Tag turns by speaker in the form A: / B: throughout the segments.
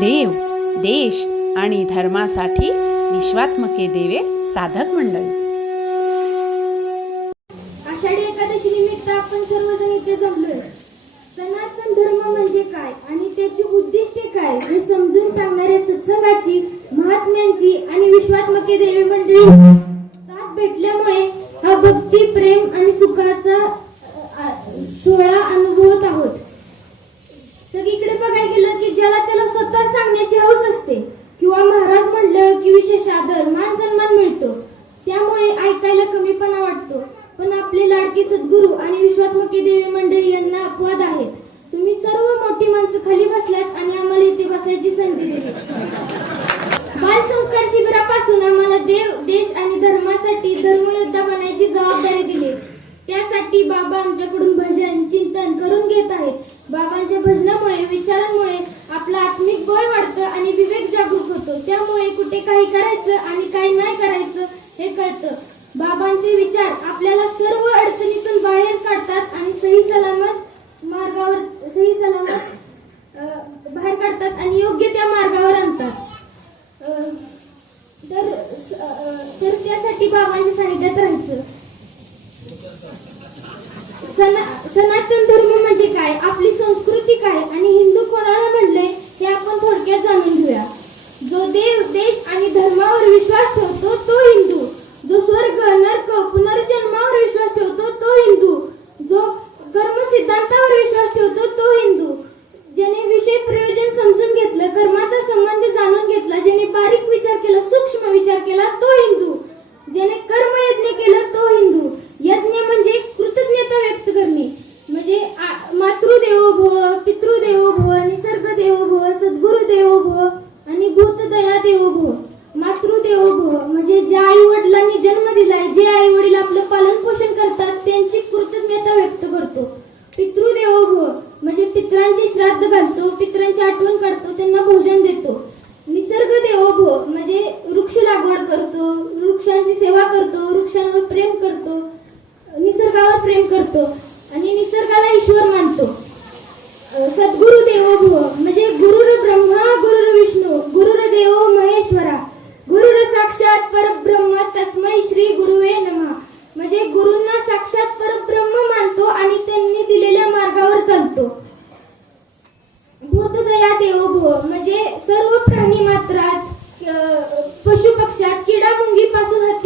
A: देव देश आणि धर्मासाठी विश्वात्मके देवे साधक मंडळी.
B: आषाढी एकादशी निमित्त आपण सर्वजण इथे जमलोय. सनातन धर्म म्हणजे काय आणि त्याची उद्दिष्टे काय हे समजून सांगणाऱ्या सत्संगाची महात्म्यांची आणि विश्वात्मके देवी मंडळी साथ भेटल्यामुळे हा भक्ती प्रेम आणि सुखाचा सोहळा ज्याला त्याला स्वतः सांगण्याची हौस असते. किंवा महाराज म्हणलं की विशेष आदर मान सन्मान मिळतो. त्यामुळे ऐकायला कमीपणा वाटतो. पण आपले लाडके सद्गुरू आणि विश्वात्मकी देवी मंडळी यांना अपवाद आहेत. त्यासाठी बाबा आमच्याकडून भजन चिंतन करून घेत आहेत. बाबांच्या भजनामुळे विचारांमुळे आपला आत्मिक बळ वाढतं आणि विवेक जागरूक होतो. त्यामुळे कुठे काही करायचं आणि काही नाही करायचं हे कळतं. बाबांचे विचार आपल्याला सर्व अडचणीतून बाहेर काढतात आणि सही सलामत मार्गावर सही सलामत बाहेर काढतात आणि योग्य त्या मार्गावर आणतात. तर तर त्यासाठी बाबांच्या सानिध्यात राहायचं सना सनातन धर्म म्हणजे काय आपली संस्कृती काय आणि हिंदू कोणाला म्हणले हे आपण थोडक्यात जाणून घेऊया जो देव देश आणि धर्मावर विश्वास ठेवतो तो हिंदू जो स्वर्ग नर्क पुनर्जन्मावर विश्वास ठेवतो तो हिंदू जो कर्म सिद्धांतावर विश्वास ठेवतो तो हिंदू ज्याने विषय प्रयोजन समजून घेतलं कर्माचा संबंध जाणून घेतला ज्याने बारीक विचार केला सूक्ष्म विचार केला तो हिंदू ज्याने कर्मयज्ञ केलं तो हिंदू यज्ञ म्हणजे कृतज्ञता व्यक्त करणे म्हणजे आ- मातृदेवो भव पितृदेवो भव निसर्ग देवो भव सद्गुरु देवो भव आणि भूतदया देवो भव मातृदेवो जे ज्या आई वडिलांनी जन्म दिलाय जे आई वडील आपलं पालन पोषण करतात त्यांची कृतज्ञता व्यक्त करतो. पितृदेवो भव म्हणजे पित्रांचे श्राद्ध घालतो पितरांची आठवण काढतो त्यांना भोजन देतो. निसर्ग देवो भव म्हणजे वृक्ष लागवड करतो वृक्षांची सेवा करतो वृक्षांवर प्रेम करतो निसर्गावर प्रेम करतो आणि निसर्गाला ईश्वर मानतो. सद्गुरु देवो भव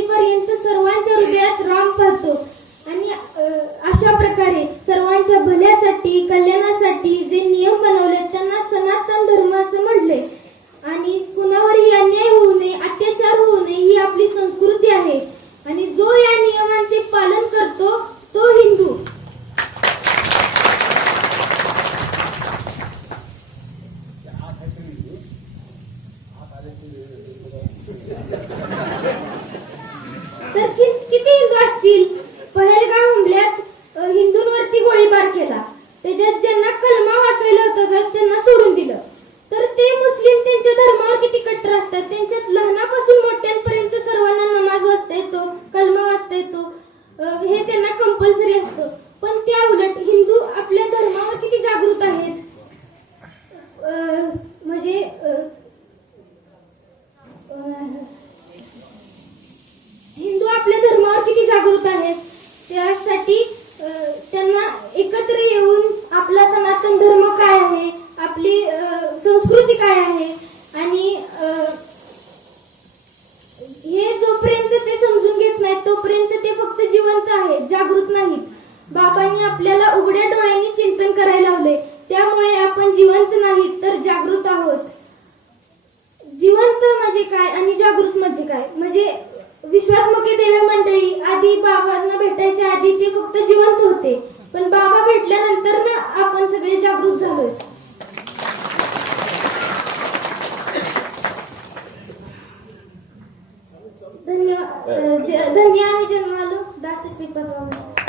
B: पासून सर्वांच्या हृदयात राम पाहतो. आणि अशा प्रकारे सर्वांच्या भल्यासाठी कल्याणासाठी जे नियम बनवले त्यांना सनातन धर्म असं म्हटले आणि कुणावरही अन्याय होऊ नये अत्याचार होऊ नये ही आपली संस्कृती आहे. आणि जो या नियमांचे पालन करतो तो हिंदू. तर आपल्या धर्मावर किती जागृत आहेत? म्हणजे हिंदू आपल्या धर्मावर किती जागृत आहेत? त्यासाठी त्यांना एकत्र येऊन आपला सनातन धर्म काय आहे? आपली संस्कृती काय आहे? आणि हे जोपर्यंत ते समजून घेत नाहीत तोपर्यंत ते फक्त जिवंत आहेत जागृत नाहीत. बाबांनी आपल्याला उघड्या डोळ्यांनी चिंतन करायला लावले. त्यामुळे आपण जिवंत नाही तर जागृत आहोत. जिवंत म्हणजे काय आणि जागृत म्हणजे काय? म्हणजे विश्वात्मके देव मंडळी आधी बाबांना भेटायच्या आधी ते फक्त जिवंत होते. पण बाबा भेटल्यानंतर ना आपण सगळे जागृत झालोय. धन्य धन्य आम्ही जन्मालो दास श्रीपद